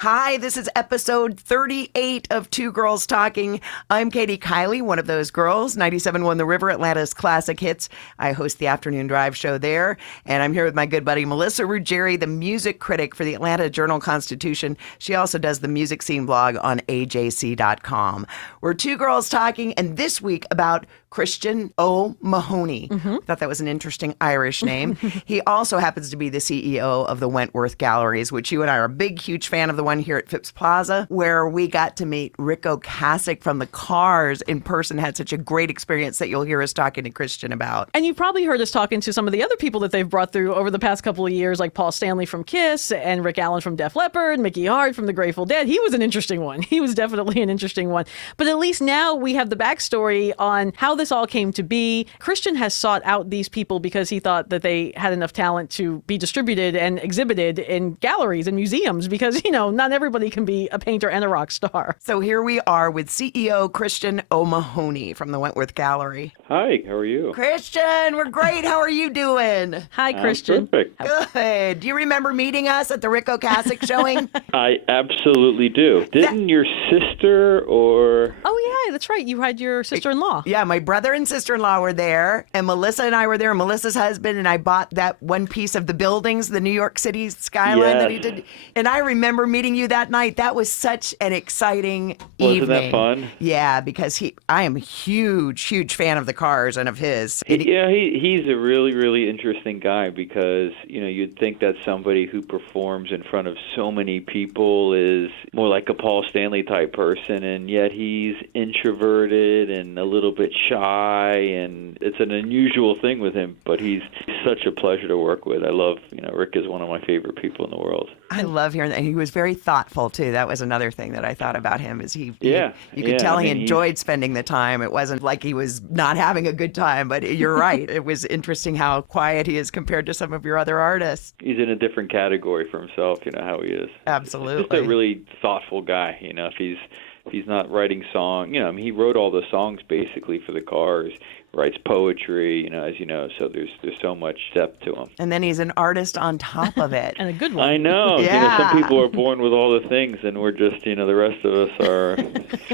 Hi, this is episode 38 of Two Girls Talking. I'm Katie Kiley, one of those girls, 97.1 The River, Atlanta's classic hits. I host the afternoon drive show there, and I'm here with my good buddy Melissa Ruggieri, the music critic for the Atlanta Journal-Constitution. She also does the music scene blog on ajc.com. We're Two Girls Talking, and this week about Christian O'Mahony. Thought that was an interesting Irish name. He also happens to be the CEO of the Wentworth Galleries, which you and I are a big, huge fan of, the one here at Phipps Plaza, where we got to meet Rick Ocasek from the Cars in person. Had such a great experience that you'll hear us talking to Christian about. And you've probably heard us talking to some of the other people that they've brought through over the past couple of years, like Paul Stanley from Kiss and Rick Allen from Def Leppard, Mickey Hart from the Grateful Dead. He was an interesting one. He was definitely an interesting one. But at least now we have the backstory on how this all came to be. Christian has sought out these people because he thought that they had enough talent to be distributed and exhibited in galleries and museums because, not everybody can be a painter and a rock star. So here we are with CEO Christian O'Mahony from the Wentworth Gallery. Hi, how are you? Christian, we're great. How are you doing? Hi, Christian. Perfect. Good. Do you remember meeting us at the Rick Ocasek showing? I absolutely do. Didn't your sister or... Oh, yeah, that's right. You had your sister-in-law. Yeah, my brother and sister-in-law were there, and Melissa and I were there, Melissa's husband, and I bought that one piece of the buildings, the New York City skyline that he did. And I remember meeting you that night. That was such an exciting evening. Wasn't that fun? Yeah, because I am a huge fan of the Cars and of his. He's a really, really interesting guy because, you'd think that somebody who performs in front of so many people is more like a Paul Stanley type person, and yet he's introverted and a little bit shy, and it's an unusual thing with him, but he's such a pleasure to work with. I love, Rick is one of my favorite people in the world. I love hearing that. And he was very thoughtful, too. That was another thing that I thought about him is you could tell he enjoyed spending the time. It wasn't like he was not having a good time, but you're right. It was interesting how quiet he is compared to some of your other artists. He's in a different category for himself, how he is. Absolutely. He's just a really thoughtful guy, if he's not writing songs, he wrote all the songs basically for the Cars, writes poetry, as you know, so there's so much depth to him. And then he's an artist on top of it. And a good one. I know. Yeah. Some people are born with all the things, and we're just, the rest of us are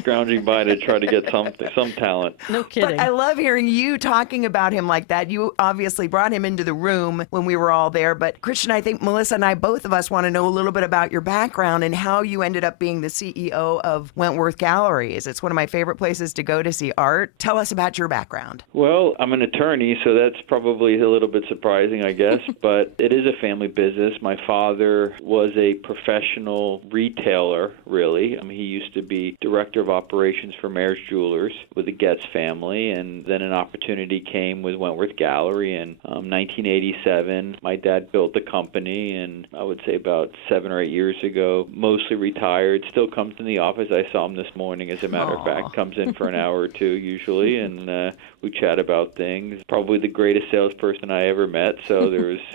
scrounging by to try to get some talent. No kidding. But I love hearing you talking about him like that. You obviously brought him into the room when we were all there. But Christian, I think Melissa and I, both of us, want to know a little bit about your background and how you ended up being the CEO of Wentworth Galleries. It's one of my favorite places to go to see art. Tell us about your background. Well, I'm an attorney, so that's probably a little bit surprising, I guess, but it is a family business. My father was a professional retailer, really. He used to be director of operations for Mayer's Jewelers with the Getz family, and then an opportunity came with Wentworth Gallery in 1987. My dad built the company, and I would say about 7 or 8 years ago, mostly retired, still comes in the office. I saw him this morning, as a matter of fact, comes in for an hour or two usually, and we chat about things. Probably the greatest salesperson I ever met, so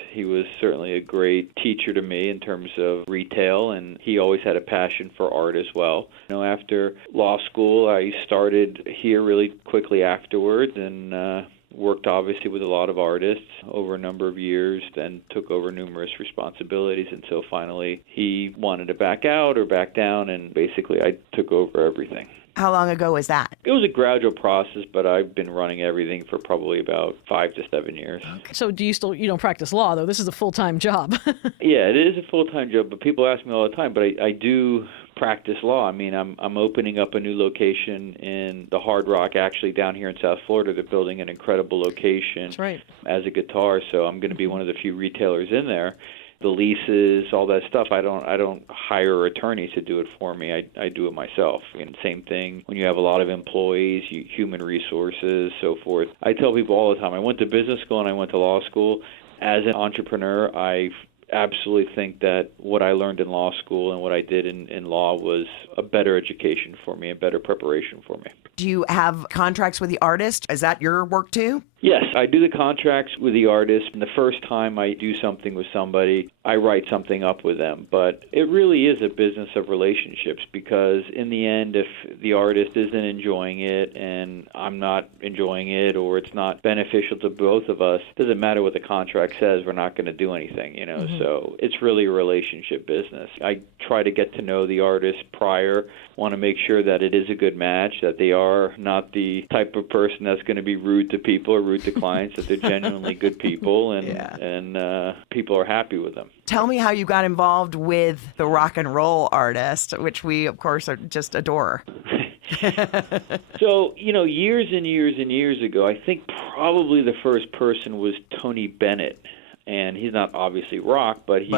he was certainly a great teacher to me in terms of retail, and he always had a passion for art as well. After law school, I started here really quickly afterwards, and worked obviously with a lot of artists over a number of years, then took over numerous responsibilities until finally he wanted to back out or back down, and basically I took over everything. How long ago was that? It was a gradual process, but I've been running everything for probably about 5 to 7 years. Okay. So you don't practice law, though? This is a full-time job. Yeah, it is a full-time job, but people ask me all the time, but I do practice law. I'm opening up a new location in the Hard Rock, actually down here in South Florida. They're building an incredible location. That's right. As a guitar, so I'm going to be one of the few retailers in there. The leases, all that stuff, I don't hire attorneys to do it for me. I do it myself. And same thing when you have a lot of employees, human resources, so forth. I tell people all the time, I went to business school and I went to law school. As an entrepreneur, I absolutely think that what I learned in law school and what I did in law was a better education for me, a better preparation for me. Do you have contracts with the artist? Is that your work too? Yes, I do the contracts with the artist, and the first time I do something with somebody, I write something up with them. But it really is a business of relationships, because in the end, if the artist isn't enjoying it and I'm not enjoying it, or it's not beneficial to both of us, it doesn't matter what the contract says, we're not going to do anything, So it's really a relationship business. I try to get to know the artist prior, want to make sure that it is a good match, that they are not the type of person that's going to be rude to people or rude to clients, that they're genuinely good people, and people are happy with them. Tell me how you got involved with the rock and roll artist, which we, of course, just adore. So, years and years and years ago, I think probably the first person was Tony Bennett. And he's not obviously rock, but he's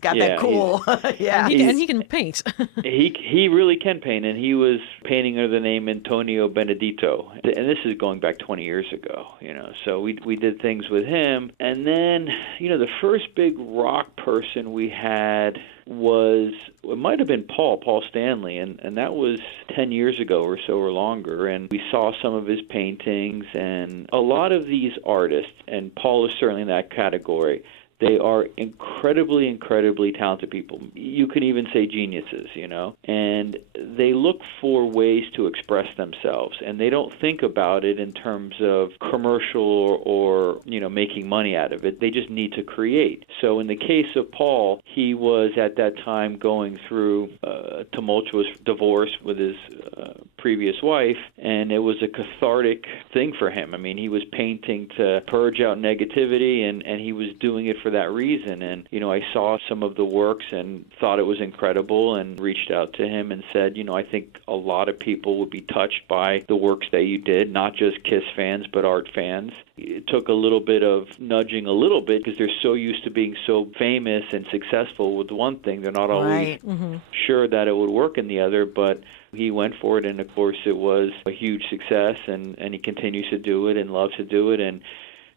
got that cool. Yeah, and he can paint. he really can paint, and he was painting under the name Antonio Benedito, and this is going back 20 years ago. So we did things with him, and then the first big rock person we had was, it might have been Paul Stanley, and that was 10 years ago or so or longer, and we saw some of his paintings, and a lot of these artists, and Paul is certainly in that category, they are incredibly, incredibly talented people. You can even say geniuses, and they look for ways to express themselves, and they don't think about it in terms of commercial or making money out of it. They just need to create. So in the case of Paul, he was at that time going through a tumultuous divorce with his previous wife, and it was a cathartic thing for him. I mean, he was painting to purge out negativity, and he was doing it for that reason. And I saw some of the works and thought it was incredible, and reached out to him and said, I think a lot of people would be touched by the works that you did, not just Kiss fans but art fans. It took a little bit of nudging a little bit, because they're so used to being so famous and successful with one thing, they're not always sure that it would work in the other. But he went for it, and of course it was a huge success, and he continues to do it and loves to do it. And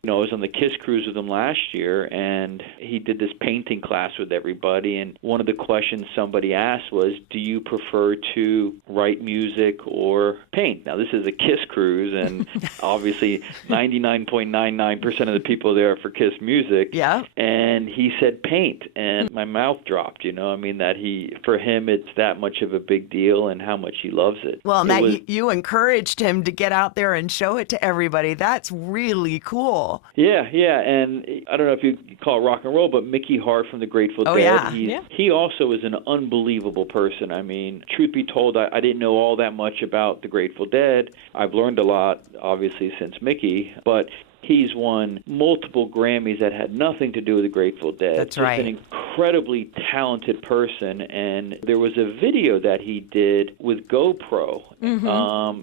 I was on the Kiss cruise with him last year, and he did this painting class with everybody, and one of the questions somebody asked was, do you prefer to write music or paint? Now, this is a Kiss cruise, and obviously 99.99% of the people there are for Kiss music. Yeah. And he said paint, and my mouth dropped, that for him it's that much of a big deal, and how much he loves it. Well, Matt, you encouraged him to get out there and show it to everybody. That's really cool. Yeah, and I don't know if you call it rock and roll, but Mickey Hart from the Grateful Dead, yeah. He also is an unbelievable person. I mean, truth be told, I didn't know all that much about the Grateful Dead. I've learned a lot, obviously, since Mickey, but he's won multiple Grammys that had nothing to do with the Grateful Dead. That's right. He's an incredibly talented person, and there was a video that he did with GoPro.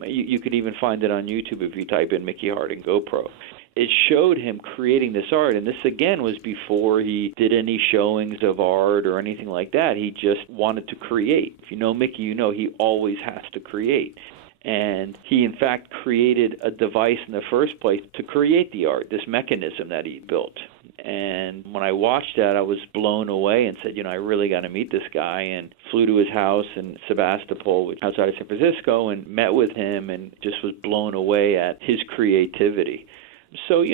You could even find it on YouTube if you type in Mickey Hart and GoPro. It showed him creating this art, and this, again, was before he did any showings of art or anything like that. He just wanted to create. If you know Mickey, he always has to create. And he, in fact, created a device in the first place to create the art, this mechanism that he built. And when I watched that, I was blown away and said, I really got to meet this guy, and flew to his house in Sebastopol, which is outside of San Francisco, and met with him, and just was blown away at his creativity. So,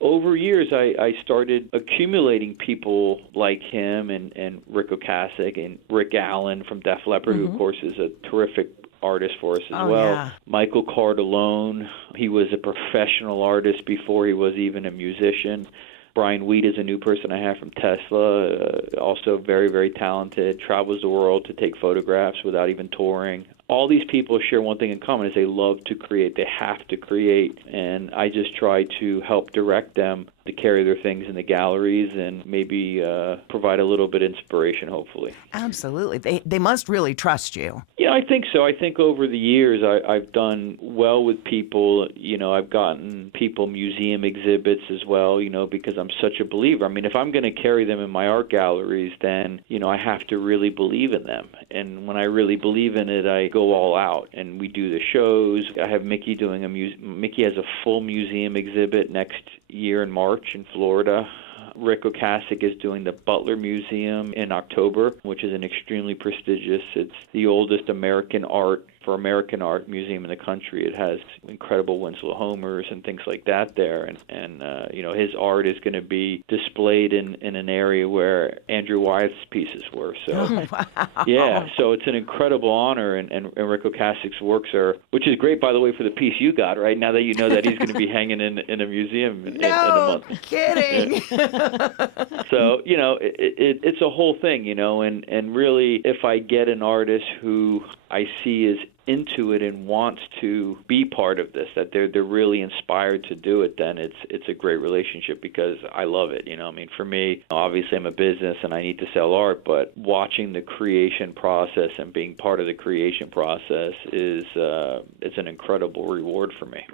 over years, I started accumulating people like him, and Rick Ocasek and Rick Allen from Def Leppard, who, of course, is a terrific artist for us as well. Yeah. Michael Cardellone, he was a professional artist before he was even a musician. Brian Wheat is a new person I have from Tesla, also very, very talented, travels the world to take photographs without even touring. All these people share one thing in common, is they love to create. They have to create, and I just try to help direct them to carry their things in the galleries, and maybe provide a little bit of inspiration, hopefully. Absolutely. They must really trust you. Yeah, I think so. I think over the years I've done well with people. I've gotten people museum exhibits as well, because I'm such a believer. I mean, if I'm going to carry them in my art galleries, then, I have to really believe in them. And when I really believe in it, I go all out, and we do the shows. I have Mickey doing Mickey has a full museum exhibit next year in March in Florida. Rick Ocasek is doing the Butler Museum in October, which is an extremely prestigious, it's the oldest American art for American art museum in the country. It has incredible Winslow Homers and things like that there. And his art is going to be displayed in an area where Andrew Wyeth's pieces were. So, yeah, so it's an incredible honor. And Rick Ocasek's works are, which is great, by the way, for the piece you got, right? Now that you know that he's going to be hanging in a museum in a month. No kidding. So, it's a whole thing, and really if I get an artist who I see is into it and wants to be part of this, that they're really inspired to do it, then it's a great relationship because I love it. For me, obviously I'm a business and I need to sell art, but watching the creation process and being part of the creation process is it's an incredible reward for me.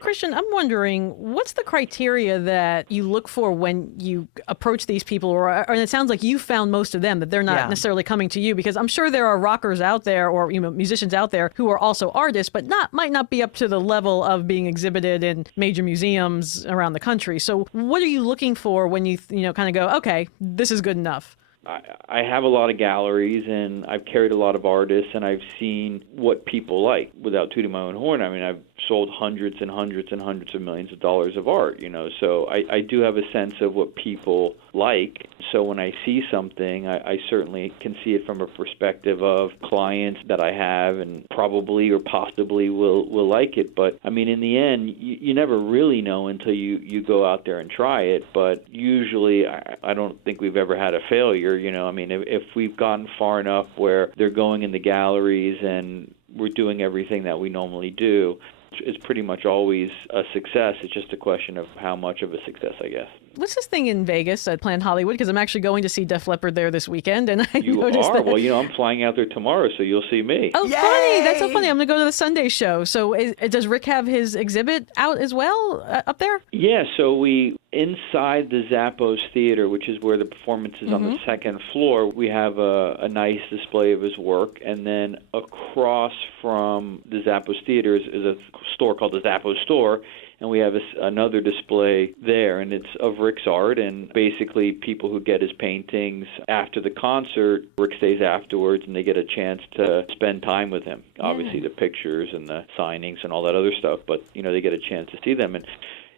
Christian, I'm wondering, what's the criteria that you look for when you approach these people? Or it sounds like you found most of them, that they're not necessarily coming to you, because I'm sure there are rockers out there or musicians out there who are also artists, but might not be up to the level of being exhibited in major museums around the country. So what are you looking for when you kind of go, okay, this is good enough? I have a lot of galleries, and I've carried a lot of artists, and I've seen what people like. Without tooting my own horn, I've sold hundreds and hundreds and hundreds of millions of dollars of art, so I do have a sense of what people like. So when I see something, I certainly can see it from a perspective of clients that I have and probably or possibly will like it. But in the end, you never really know until you go out there and try it. But usually I don't think we've ever had a failure. If we've gotten far enough where they're going in the galleries and we're doing everything that we normally do, it's pretty much always a success. It's just a question of how much of a success, I guess. What's this thing in Vegas at Planet Hollywood? Because I'm actually going to see Def Leppard there this weekend, and I noticed that. Well, I'm flying out there tomorrow, so you'll see me. Oh, Yay! Funny! That's so funny. I'm going to go to the Sunday show. So, does Rick have his exhibit out as well up there? Yeah. So we inside the Zappos Theater, which is where the performance is on the second floor, we have a nice display of his work, and then across from the Zappos Theater is a store called the Zappos Store. And we have another display there, and it's of Rick's art, and basically people who get his paintings after the concert, Rick stays afterwards, and they get a chance to spend time with him. Obviously the pictures and the signings and all that other stuff, but, they get a chance to see them. And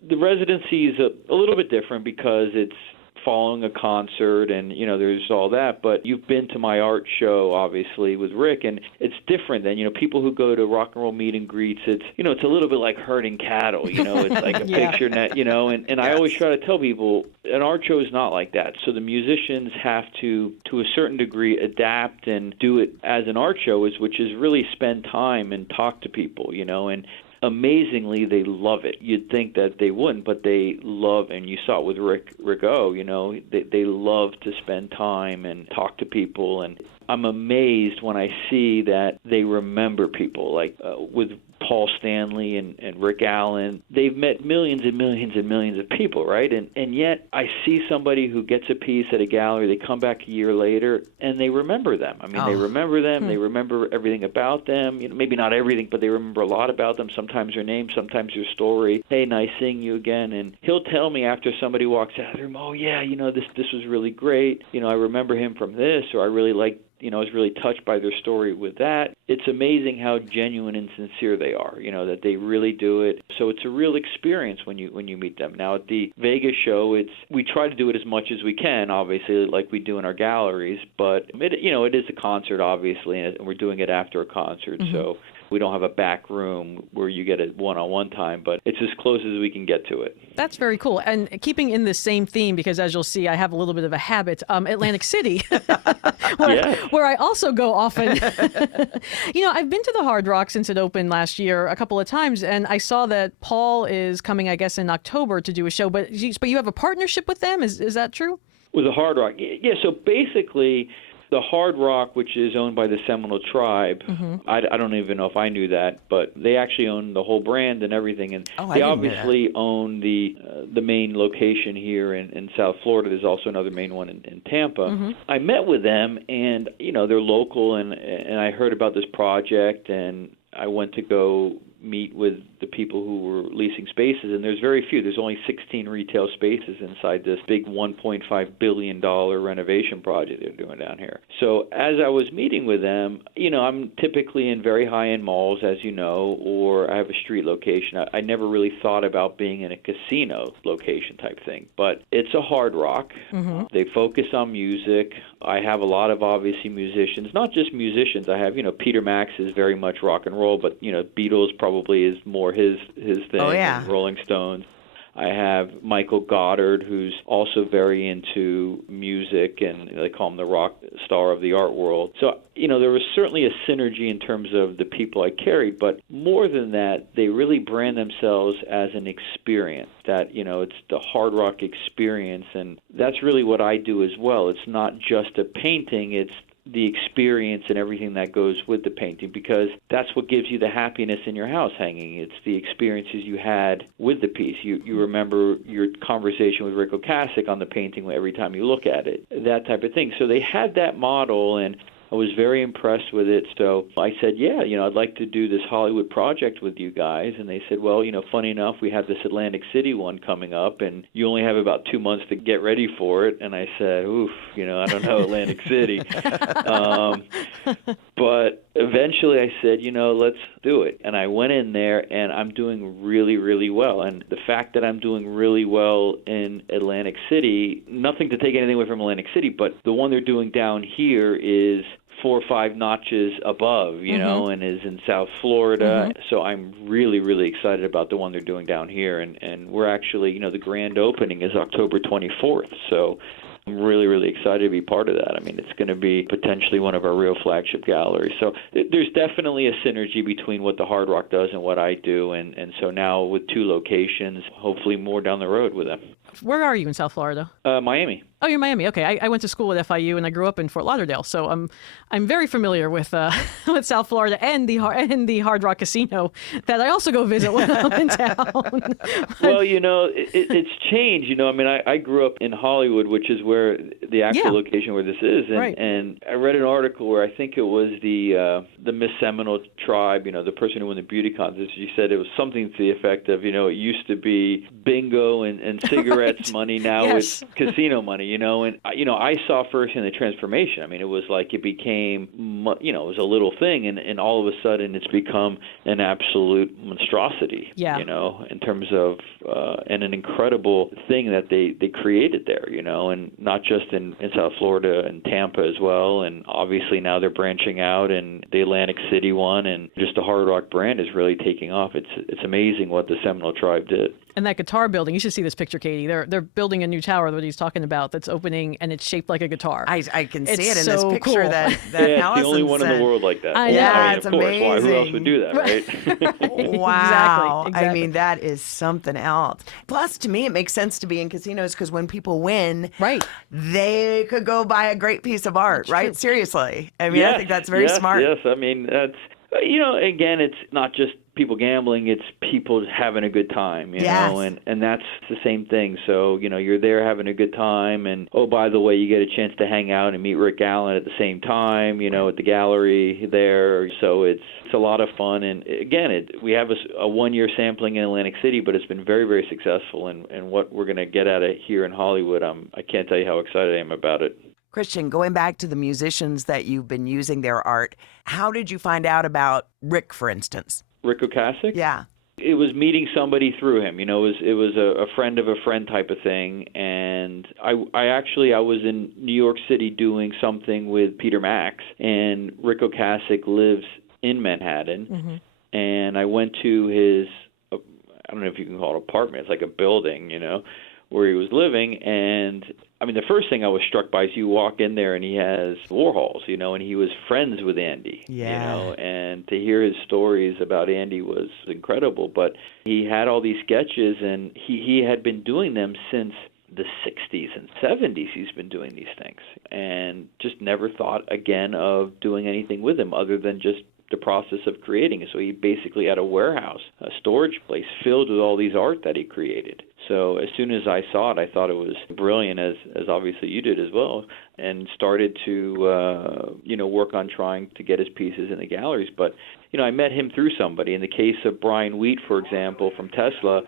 the residency is a little bit different because it's following a concert and, there's all that. But you've been to my art show, obviously, with Rick, and it's different than, people who go to rock and roll meet and greets. It's, it's a little bit like herding cattle, it's like a picture net, and I always try to tell people an art show is not like that. So the musicians have to a certain degree, adapt and do it as an art show which is really spend time and talk to people, and amazingly, they love it. You'd think that they wouldn't, but they love, and you saw it with Rick O, they love to spend time and talk to people. And I'm amazed when I see that they remember people, like with Paul Stanley and Rick Allen. They've met millions and millions and millions of people, right? And yet I see somebody who gets a piece at a gallery, they come back a year later, and they remember them. They remember them. They remember everything about them. Maybe not everything, but they remember a lot about them, sometimes their name, sometimes their story. Hey, nice seeing you again. And he'll tell me after somebody walks out of the room, oh, yeah, this was really great. I remember him from this, or I really liked, I was really touched by their story with that. It's amazing how genuine and sincere they are, that they really do it. So it's a real experience when you meet them. Now at the Vegas show, we try to do it as much as we can, obviously, like we do in our galleries, but it is a concert, obviously, and we're doing it after a concert, so we don't have a back room where you get a one-on-one time, but it's as close as we can get to it. That's very cool. And keeping in the same theme, because as you'll see, I have a little bit of a habit, Atlantic City, where I also go often. I've been to the Hard Rock since it opened last year a couple of times, and I saw that Paul is coming, I guess, in October to do a show, but you have a partnership with them? Is that true? With the Hard Rock? Yeah, so basically the Hard Rock, which is owned by the Seminole Tribe, I don't even know if I knew that, but they actually own the whole brand and everything. And they obviously own the main location here in South Florida. There's also another main one in Tampa. I met with them, and they're local, and I heard about this project, and I went to go meet with the people who were leasing spaces, and there's very few. There's only 16 retail spaces inside this big $1.5 billion renovation project they're doing down here. So as I was meeting with them, I'm typically in very high-end malls, as you know, or I have a street location. I never really thought about being in a casino location type thing, but it's a Hard Rock. They focus on music. I have a lot of, obviously, musicians, not just musicians. I have, Peter Max is very much rock and roll, but, Beatles probably is more his thing. Oh, yeah. And Rolling Stones. I have Michael Goddard, who's also very into music, and they call him the rock star of the art world. So, there was certainly a synergy in terms of the people I carried, but more than that, they really brand themselves as an experience, that, it's the Hard Rock experience, and that's really what I do as well. It's not just a painting, it's the experience and everything that goes with the painting, because that's what gives you the happiness in your house hanging. It's the experiences you had with the piece. You remember your conversation with Rick Ocasek on the painting every time you look at it, that type of thing. So they had that model, and I was very impressed with it. So I said, yeah, I'd like to do this Hollywood project with you guys. And they said, well, funny enough, we have this Atlantic City one coming up, and you only have about 2 months to get ready for it. And I said, oof, I don't know Atlantic City. But eventually I said, let's do it. And I went in there, and I'm doing really, really well. And the fact that I'm doing really well in Atlantic City, nothing to take anything away from Atlantic City, but the one they're doing down here is 4 or 5 notches above, and is in South Florida. So I'm really, really excited about the one they're doing down here. And we're actually, the grand opening is October 24th. So I'm really, really excited to be part of that. I mean, it's going to be potentially one of our real flagship galleries. So there's definitely a synergy between what the Hard Rock does and what I do. And so now with 2 locations, hopefully more down the road with them. Where are you in South Florida? Miami. Oh, you're Miami. Okay, I went to school at FIU, and I grew up in Fort Lauderdale, so I'm very familiar with with South Florida and the Hard Rock Casino that I also go visit when I'm in town. Well, it's changed. I mean, I grew up in Hollywood, which is where the actual location where this is, and, right. and I read an article where I think it was the Miss Seminole tribe, the person who won the beauty contest. She said it was something to the effect of, it used to be bingo and cigarettes right. money, now Yes. it's casino money. And I saw firsthand the transformation. I mean, it was like it became, it was a little thing, and all of a sudden it's become an absolute monstrosity. Yeah. In terms of and an incredible thing that they created there. And not just in South Florida and Tampa as well, and obviously now they're branching out, and the Atlantic City one, and just the Hard Rock brand is really taking off. It's amazing what the Seminole tribe did. And that guitar building, you should see this picture, Katie. They're building a new tower that he's talking about that's opening, and it's shaped like a guitar. I can see It's it in this so picture cool. that Yeah, it's Allison the only one in sent. the world like that. I know. Yeah, of it's course. Why? Who else amazing. would do that, right? Wow. Exactly. I mean, that is something else. Plus, to me, it makes sense to be in casinos because when people win, Right. they could go buy a great piece of art, That's right? true. Seriously. I mean, I think that's very yes, smart. Yes, I mean, that's, again, it's not just people gambling, it's people having a good time, Yes. and that's the same thing. So, you're there having a good time, and, oh, by the way, you get a chance to hang out and meet Rick Allen at the same time, at the gallery there. So it's a lot of fun. And, again, we have a one-year sampling in Atlantic City, but it's been very, very successful. And what we're going to get at it here in Hollywood, I can't tell you how excited I am about it. Christian, going back to the musicians that you've been using their art, how did you find out about Rick, for instance? Rick Ocasek? Yeah. It was meeting somebody through him. It was a friend of a friend type of thing. And I was in New York City doing something with Peter Max, and Rick Ocasek lives in Manhattan. Mm-hmm. And I went to his, I don't know if you can call it apartment. It's like a building, where he was living. And I mean, the first thing I was struck by is you walk in there and he has Warhols, and he was friends with Andy, Yeah. and to hear his stories about Andy was incredible. But he had all these sketches, and he had been doing them since the 60s and 70s. He's been doing these things, and just never thought again of doing anything with him other than just the process of creating it. So he basically had a warehouse, a storage place filled with all these art that he created. So as soon as I saw it, I thought it was brilliant, as obviously you did as well. and started to, work on trying to get his pieces in the galleries. But, I met him through somebody. In the case of Brian Wheat, for example, from Tesla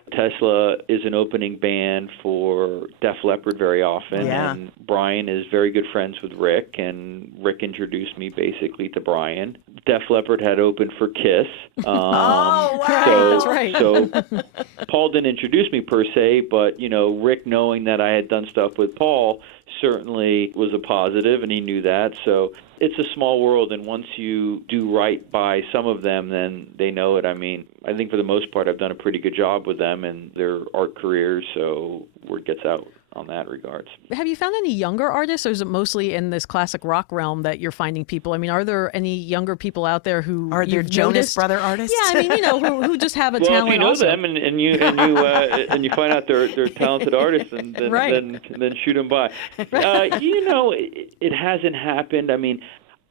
is an opening band for Def Leppard very often. Yeah. And Brian is very good friends with Rick, and Rick introduced me basically to Brian. Def Leppard had opened for Kiss. Oh, wow. That's right. So Paul didn't introduce me per se, but, Rick, knowing that I had done stuff with Paul, certainly was a positive, and he knew that. So it's a small world, and once you do right by some of them, then they know it. I mean, I think for the most part I've done a pretty good job with them and their art careers, so word gets out on that regards. Have you found any younger artists, or is it mostly in this classic rock realm that you're finding people? I mean, are there any younger people out there who Are there you've Jonas noticed? Brother artists? Yeah, I mean, who just have a Well, talent. if you know also. them and you and you find out they're talented artists, then Right. then shoot them by. It hasn't happened. I mean,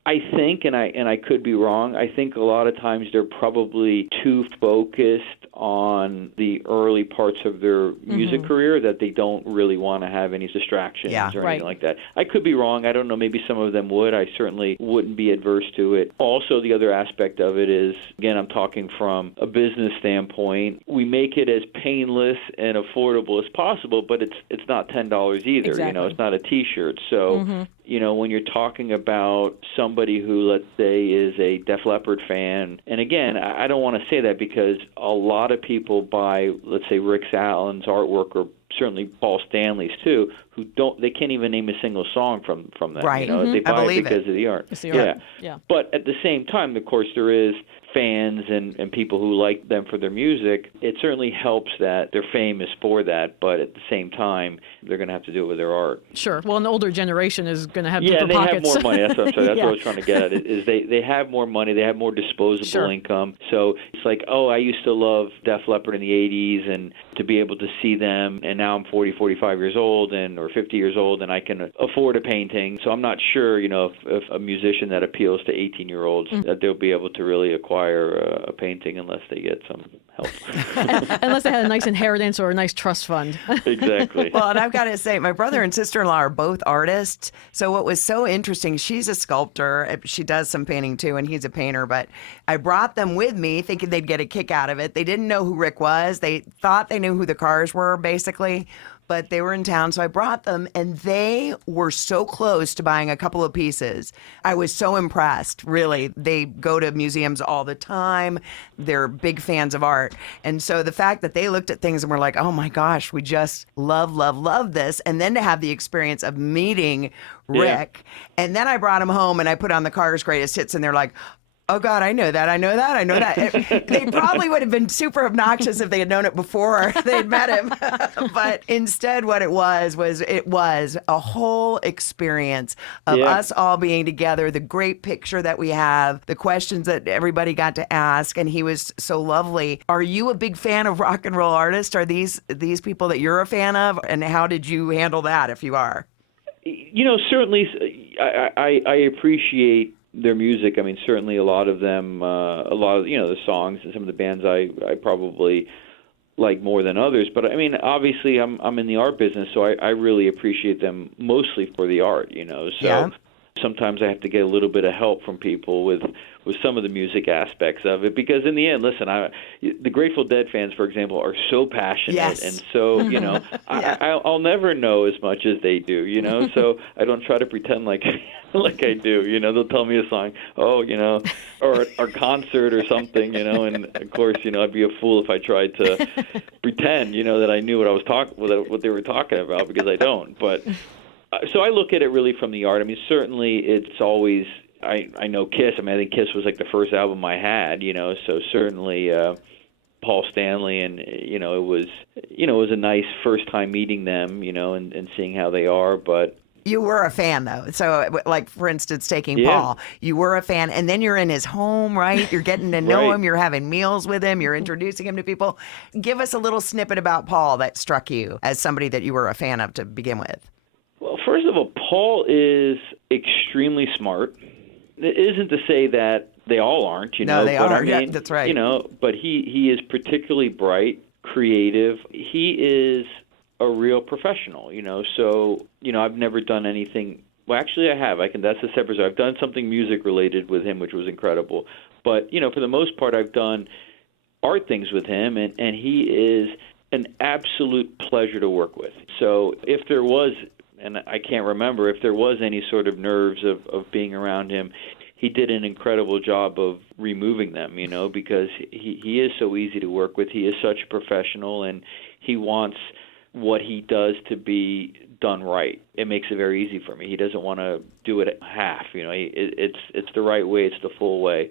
I think, and I could be wrong, I think a lot of times they're probably too focused on the early parts of their music career that they don't really want to have any distractions or Right. anything like that. I could be wrong. I don't know. Maybe some of them would. I certainly wouldn't be adverse to it. Also, the other aspect of it is, again, I'm talking from a business standpoint. We make it as painless and affordable as possible, but it's not $10 either. Exactly. It's not a T-shirt. So, when you're talking about somebody who, let's say, is a Def Leppard fan, and again, I don't want to say that because a lot of people buy, let's say, Rick Allen's artwork, or certainly Paul Stanley's too, they can't even name a single song from them. Right. They I buy it believe because it. of the art. It's the art. Yeah. But at the same time, of course, there is fans and people who like them for their music. It certainly helps that they're famous for that, but at the same time, they're going to have to do it with their art. Sure. Well, an older generation is going to have Yeah, deeper and they pockets. have more money. That's what I'm saying. That's Yeah. what I was trying to get at. Is they have more money. They have more disposable Sure. income. So it's like, I used to love Def Leppard in the 80s, and to be able to see them, and now I'm 40, 45 years old, or 50 years old, and I can afford a painting. So I'm not sure, if a musician that appeals to 18-year-olds, that they'll be able to really acquire a painting unless they get some help. Unless they had a nice inheritance or a nice trust fund. Exactly. Well, and I've got to say, my brother and sister-in-law are both artists. So what was so interesting, she's a sculptor. She does some painting too, and he's a painter. But I brought them with me thinking they'd get a kick out of it. They didn't know who Rick was. They thought they knew who the Cars were, basically. But they were in town, so I brought them, and they were so close to buying a couple of pieces. I was so impressed, really. They go to museums all the time. They're big fans of art. And so the fact that they looked at things and were like, oh my gosh, we just love this. And then to have the experience of meeting Rick. Yeah. And then I brought him home, and I put on the Cars' Greatest Hits, and they're like, oh, God, I know that. They probably would have been super obnoxious if they had known it before they'd met him. But instead, what it was a whole experience of us all being together, the great picture that we have, the questions that everybody got to ask, and he was so lovely. Are you a big fan of rock and roll artists? Are these people that you're a fan of? And how did you handle that, if you are? Certainly, I appreciate their music. I mean, certainly a lot of them, the songs and some of the bands I probably like more than others. But I mean, obviously, I'm in the art business, so I really appreciate them mostly for the art. So sometimes I have to get a little bit of help from people with some of the music aspects of it, because in the end, listen, the Grateful Dead fans, for example, are so passionate, and so I'll never know as much as they do, so I don't try to pretend like I do, they'll tell me a song, or a concert or something, and of course, I'd be a fool if I tried to pretend, that I knew what they were talking about, because I don't, but. So I look at it really from the art. I mean, certainly it's always, I know Kiss. I mean, I think Kiss was like the first album I had, so certainly Paul Stanley, and, it was a nice first time meeting them, and seeing how they are, but. You were a fan, though. So, like, for instance, taking Paul, you were a fan, and then you're in his home, right? You're getting to know him. You're having meals with him. You're introducing him to people. Give us a little snippet about Paul that struck you as somebody that you were a fan of to begin with. Well, first of all, Paul is extremely smart. It isn't to say that they all aren't, No, they are. I mean, yeah, that's right. But he is particularly bright, creative. He is a real professional, so, I've never done anything Well, actually, I have. That's a separate. I've done something music related with him, which was incredible. But for the most part, I've done art things with him, and he is an absolute pleasure to work with. So if there was, and I can't remember if there was any sort of nerves of being around him, he did an incredible job of removing them, because he is so easy to work with. He is such a professional, and he wants what he does to be done right. It makes it very easy for me. He doesn't want to do it half. It's the right way. It's the full way.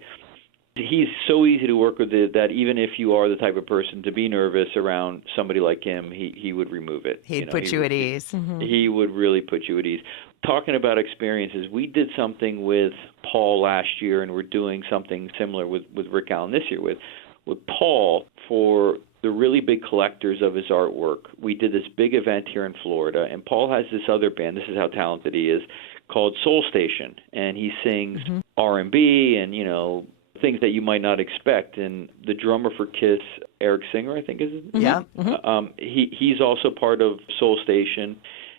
He's so easy to work with that even if you are the type of person to be nervous around somebody like him, he would remove it. He'd put you at ease. He would really put you at ease. Talking about experiences, we did something with Paul last year, and we're doing something similar with Rick Allen this year. With Paul, for the really big collectors of his artwork, we did this big event here in Florida, and Paul has this other band, this is how talented he is, called Soul Station, and he sings R&B and, things that you might not expect. And the drummer for Kiss, Eric Singer, I think is his name. Yeah. He's also part of Soul Station.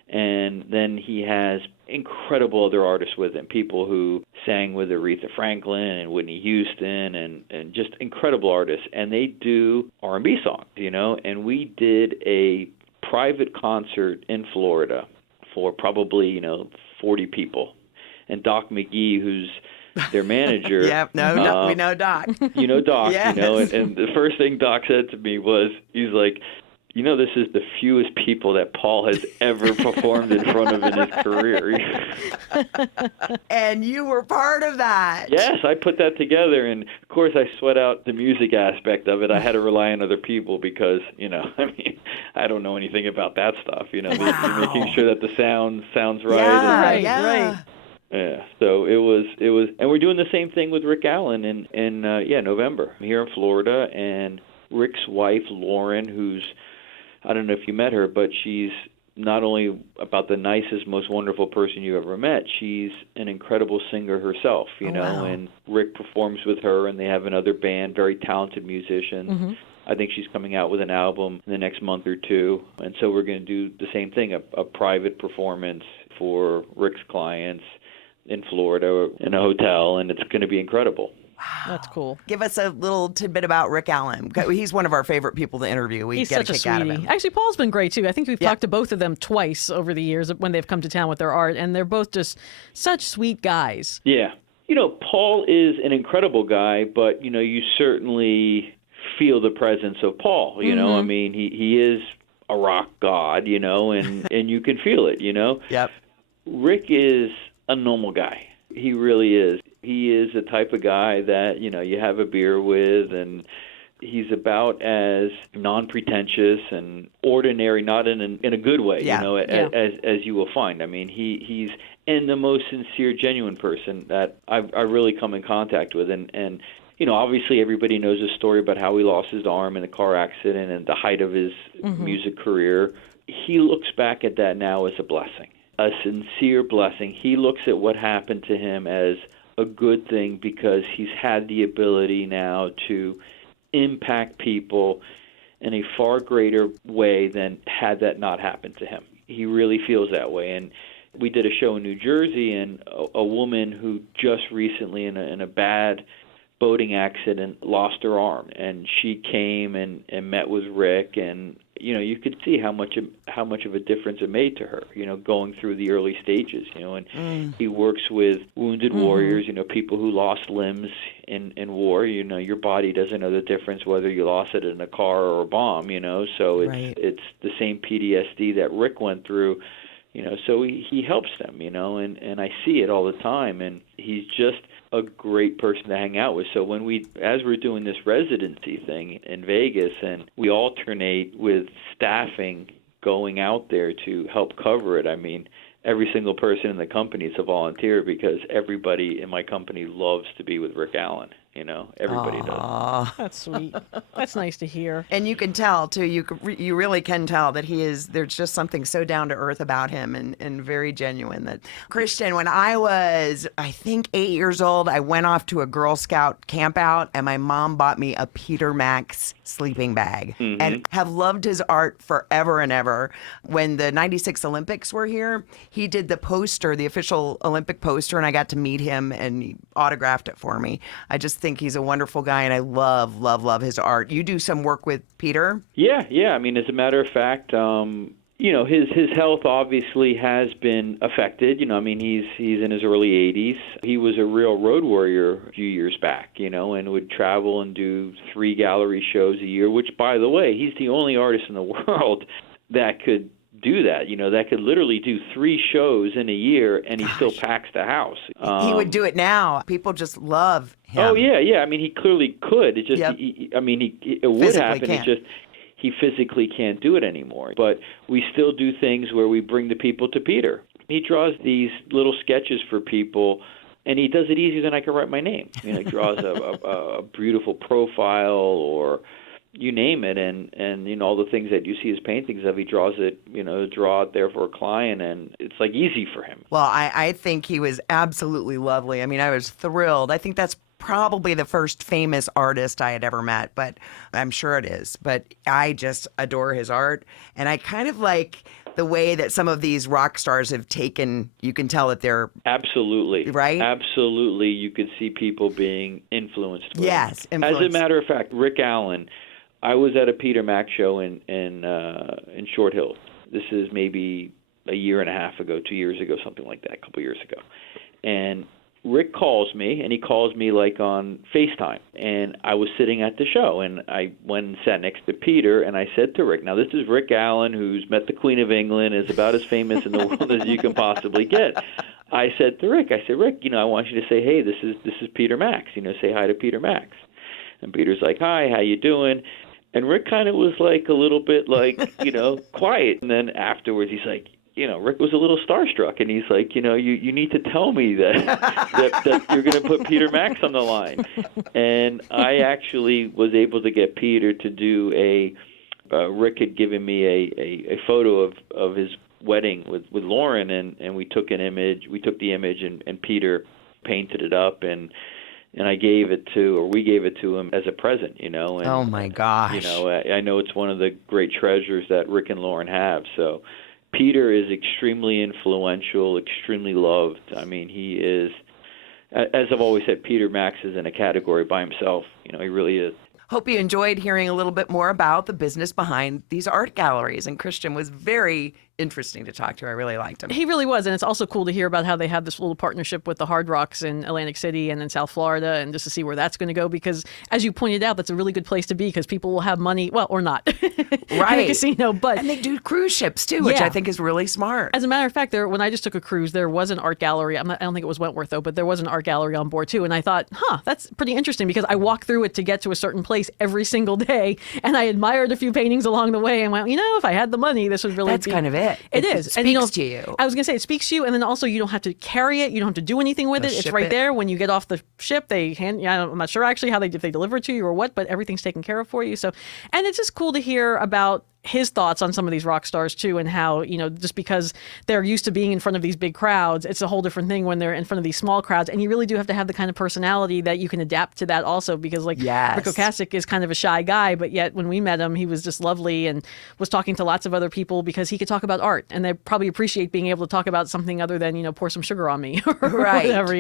And then he has incredible other artists with him, people who sang with Aretha Franklin and Whitney Houston and just incredible artists. And they do R&B songs, and we did a private concert in Florida for probably, 40 people. And Doc McGee, who's their manager. Yep, we know Doc. You know Doc, Yes. and the first thing Doc said to me was, he's like, this is the fewest people that Paul has ever performed in front of in his career. And you were part of that. Yes, I put that together, and of course I sweat out the music aspect of it. I had to rely on other people because, I don't know anything about that stuff, making sure that the sounds right. Yeah. Yeah, so it was, and we're doing the same thing with Rick Allen in November here in Florida, and Rick's wife, Lauren, who's, I don't know if you met her, but she's not only about the nicest, most wonderful person you ever met, she's an incredible singer herself, Wow. and Rick performs with her, and they have another band, very talented musicians. I think she's coming out with an album in the next month or two, and so we're going to do the same thing, a private performance for Rick's clients in Florida in a hotel, and it's going to be incredible. That's cool. Give us a little tidbit about Rick Allen. He's one of our favorite people to interview. We He's get such a kick out of sweetie. him. Actually, Paul's been great, too. I think we've talked to both of them twice over the years when they've come to town with their art, and they're both just such sweet guys. Yeah. Paul is an incredible guy, but, you certainly feel the presence of Paul. I mean, he is a rock god, and you can feel it, Yep. Rick is a normal guy. He really is. He is the type of guy that, you have a beer with, and he's about as non-pretentious and ordinary, not in a good way, as you will find. I mean, he's the most sincere, genuine person that I really come in contact with. And obviously everybody knows his story about how he lost his arm in a car accident and the height of his music career. He looks back at that now as a blessing. A sincere blessing. He looks at what happened to him as a good thing because he's had the ability now to impact people in a far greater way than had that not happened to him. He really feels that way. And we did a show in New Jersey, and a woman who just recently in a bad boating accident lost her arm, and she came and met with Rick, and you could see how much of a difference it made to her, going through the early stages, and he works with wounded warriors, people who lost limbs in war. Your body doesn't know the difference whether you lost it in a car or a bomb, so it's the same PTSD that Rick went through, so he helps them, and I see it all the time, and he's just a great person to hang out with. So as we're doing this residency thing in Vegas, and we alternate with staffing going out there to help cover it, I mean, every single person in the company is a volunteer because everybody in my company loves to be with Rick Allen. Everybody does. Aw. That's sweet. That's nice to hear. And you can tell too. You really can tell that there's just something so down to earth about him and very genuine. That Christian, when I was I think 8 years old, I went off to a Girl Scout camp out, and my mom bought me a Peter Max sleeping bag, and have loved his art forever and ever. When the '96 Olympics were here, he did the poster, the official Olympic poster, and I got to meet him, and he autographed it for me. I just think he's a wonderful guy, and I love his art. You do some work with Peter? Yeah. I mean, as a matter of fact, his health obviously has been affected. I mean, he's in his early 80s. He was a real road warrior a few years back, and would travel and do 3 gallery shows a year, which, by the way, he's the only artist in the world that could do that, that could literally do 3 shows in a year, and he still packs the house. He would do it now. People just love him. Oh, yeah. I mean, he clearly could. It just, Yep. it would Physically happen. can't. It's just he physically can't do it anymore. But we still do things where we bring the people to Peter. He draws these little sketches for people, and he does it easier than I can write my name. He draws a beautiful profile, or you name it, and all the things that you see his paintings of, he draws it, draw it there for a client, and it's like easy for him. Well, I think he was absolutely lovely. I mean, I was thrilled. I think that's probably the first famous artist I had ever met, but I'm sure it is. But I just adore his art, and I kind of like the way that some of these rock stars have taken, you can tell that they're... Absolutely. Right? Absolutely. You could see people being influenced. Yes. As a matter of fact, Rick Allen, I was at a Peter Max show in Short Hills. This is maybe a year and a half ago, 2 years ago, something like that, a couple years ago. And Rick calls me, and he calls me like on FaceTime. And I was sitting at the show, and I went and sat next to Peter, and I said to Rick, now this is Rick Allen, who's met the Queen of England, is about as famous in the world as you can possibly get. I said to Rick, Rick, I want you to say, hey, this is Peter Max, say hi to Peter Max. And Peter's like, hi, how you doing? And Rick kind of was like a little bit like, quiet. And then afterwards he's like, Rick was a little starstruck, and he's like, you need to tell me that you're going to put Peter Max on the line. And I actually was able to get Peter to do Rick had given me a photo of his wedding with Lauren, and we took the image, and Peter painted it up, and we gave it to him as a present, And, oh my gosh. I know it's one of the great treasures that Rick and Lauren have. So Peter is extremely influential, extremely loved. I mean, he is, as I've always said, Peter Max is in a category by himself. He really is. Hope you enjoyed hearing a little bit more about the business behind these art galleries. And Christian was very interesting to talk to. I really liked him. He really was. And it's also cool to hear about how they had this little partnership with the Hard Rocks in Atlantic City and in South Florida, and just to see where that's going to go. Because as you pointed out, that's a really good place to be, because people will have money, well, or not, right, in a casino. But and they do cruise ships too, which I think is really smart. As a matter of fact, when I just took a cruise, there was an art gallery. I don't think it was Wentworth though, but there was an art gallery on board too. And I thought, that's pretty interesting, because I walked through it to get to a certain place every single day, and I admired a few paintings along the way, and went, if I had the money, this would really That's kind of it. It is. It speaks to you. I was going to say, it speaks to you, and then also you don't have to carry it. You don't have to do anything with it. It's right there. When you get off the ship, I'm not sure actually if they deliver it to you or what, but everything's taken care of for you. So, and it's just cool to hear about his thoughts on some of these rock stars too, and how, just because they're used to being in front of these big crowds, it's a whole different thing when they're in front of these small crowds. And you really do have to have the kind of personality that you can adapt to that also, because Rick Ocasek is kind of a shy guy, but yet when we met him, he was just lovely and was talking to lots of other people, because he could talk about art, and they probably appreciate being able to talk about something other than, pour some sugar on me or whatever,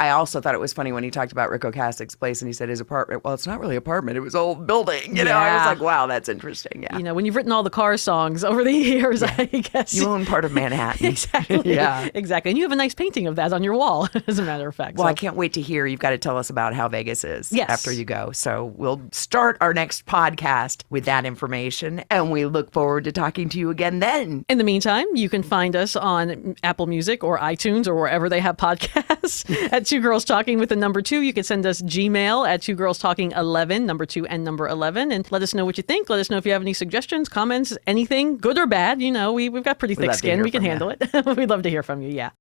I also thought it was funny when he talked about Rick Ocasek's place, and he said his apartment, well, it's not really an apartment, it was an old building, I was like, wow, that's interesting. When you've written all the Cars songs over the years, I guess. You own part of Manhattan. Exactly. Exactly. And you have a nice painting of that on your wall, as a matter of fact. Well, I can't wait to hear. You've got to tell us about how Vegas is after you go. So we'll start our next podcast with that information, and we look forward to talking to you again then. In the meantime, you can find us on Apple Music or iTunes or wherever they have podcasts at Two Girls Talking with the number 2. You can send us Gmail at twogirlstalking11, number 2 and number 11, and let us know what you think. Let us know if you have any suggestions, comments, anything, good or bad. We've got pretty thick skin. We can handle it. We'd love to hear from you. Yeah.